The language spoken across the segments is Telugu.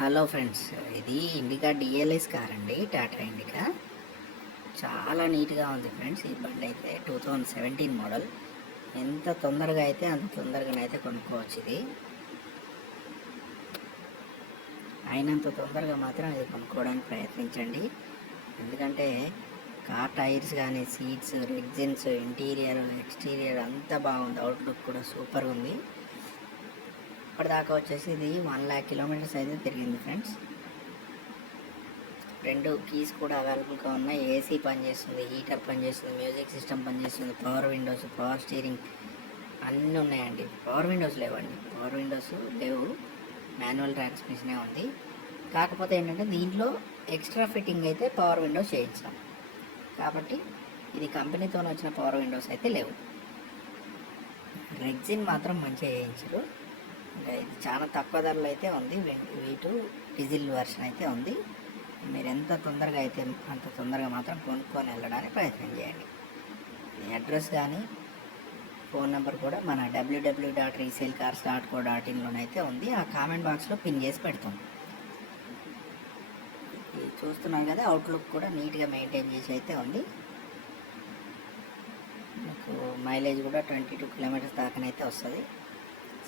హలో ఫ్రెండ్స్ ఇది ఇండికా డిఎల్ఎస్ కార్ అండి టాటా ఇండికా చాలా నీట్గా ఉంది ఫ్రెండ్స్ ఈ బండి అయితే టూ థౌజండ్ సెవెంటీన్ మోడల్. ఎంత తొందరగా అయితే అంత తొందరగానైతే కొనుక్కోవచ్చు ఇది. అయినంత తొందరగా మాత్రం ఇది కొనుక్కోవడానికి ప్రయత్నించండి. ఎందుకంటే కార్ టైర్స్ కానీ సీట్స్ రెగ్జిన్స్ ఇంటీరియర్ ఎక్స్టీరియర్ అంతా బాగుంది. అవుట్లుక్ కూడా సూపర్ ఉంది. ఇప్పటిదాకా వచ్చేసి ఇది వన్ ల్యాక్ కిలోమీటర్స్ అయితే తిరిగింది ఫ్రెండ్స్. రెండు కీస్ కూడా అవైలబుల్గా ఉన్నాయి. ఏసీ పనిచేస్తుంది హీటర్ పనిచేస్తుంది మ్యూజిక్ సిస్టమ్ పనిచేస్తుంది పవర్ విండోస్ పవర్ స్టీరింగ్ అన్నీ ఉన్నాయండి. పవర్ విండోస్ లేవండి. పవర్ విండోస్ లేవు. మాన్యువల్ ట్రాన్స్మిషనే ఉంది. కాకపోతే ఏంటంటే దీంట్లో ఎక్స్ట్రా ఫిట్టింగ్ అయితే పవర్ విండోస్ చేయించాం కాబట్టి ఇది కంపెనీతో వచ్చిన పవర్ విండోస్ అయితే లేవు. రెగ్జిన్ మాత్రం మంచిగా చేయించారు. ఇంకా ఇది చాలా తక్కువ ధరలో అయితే ఉంది. వీటు డీజిల్ వర్షన్ అయితే ఉంది. మీరు ఎంత తొందరగా అయితే అంత తొందరగా మాత్రం కొనుక్కొని వెళ్ళడానికి ప్రయత్నం చేయండి. అడ్రస్ కానీ ఫోన్ నెంబర్ కూడా మన WWW dot resale cars dot co dot ఇన్లోనైతే ఉంది. ఆ కామెంట్ బాక్స్లో పిన్ చేసి పెడతాం. ఇది చూస్తున్నాం కదా అవుట్లుక్ కూడా నీట్గా మెయింటైన్ చేసి అయితే ఉంది. మీకు మైలేజ్ కూడా ట్వంటీ టూ కిలోమీటర్స్ దాకానైతే వస్తుంది.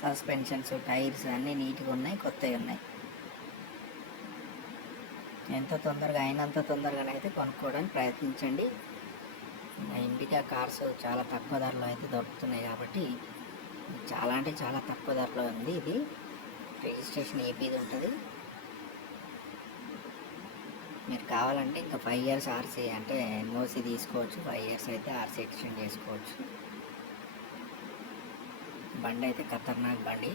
సస్పెన్షన్స్ టైర్స్ అన్నీ నీట్గా ఉన్నాయి కొత్తవి ఉన్నాయి. ఎంత తొందరగా అయినంత తొందరగానైతే కొనుక్కోవడానికి ప్రయత్నించండి. ఇండికా కార్స్ చాలా తక్కువ ధరలో అయితే దొరుకుతున్నాయి కాబట్టి చాలా అంటే చాలా తక్కువ ధరలో ఉంది ఇది. రిజిస్ట్రేషన్ ఏపీది ఉంటుంది. మీరు కావాలంటే ఇంకా ఫైవ్ ఇయర్స్ ఆర్సీ అంటే ఎన్ఓసి తీసుకోవచ్చు ఫైవ్ ఇయర్స్ అయితే ఆర్సీ ఎక్స్టెండ్ చేసుకోవచ్చు. బండి అయితే ఖతర్నాక్ బండి.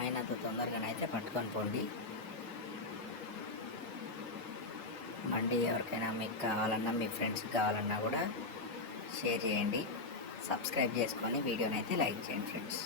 అయినంత తొందరగానైతే పట్టుకొని పోండి. బండి ఎవరికైనా మీకు కావాలన్నా మీ ఫ్రెండ్స్కి కావాలన్నా కూడా షేర్ చేయండి. సబ్స్క్రైబ్ చేసుకొని వీడియోని అయితే లైక్ చేయండి ఫ్రెండ్స్.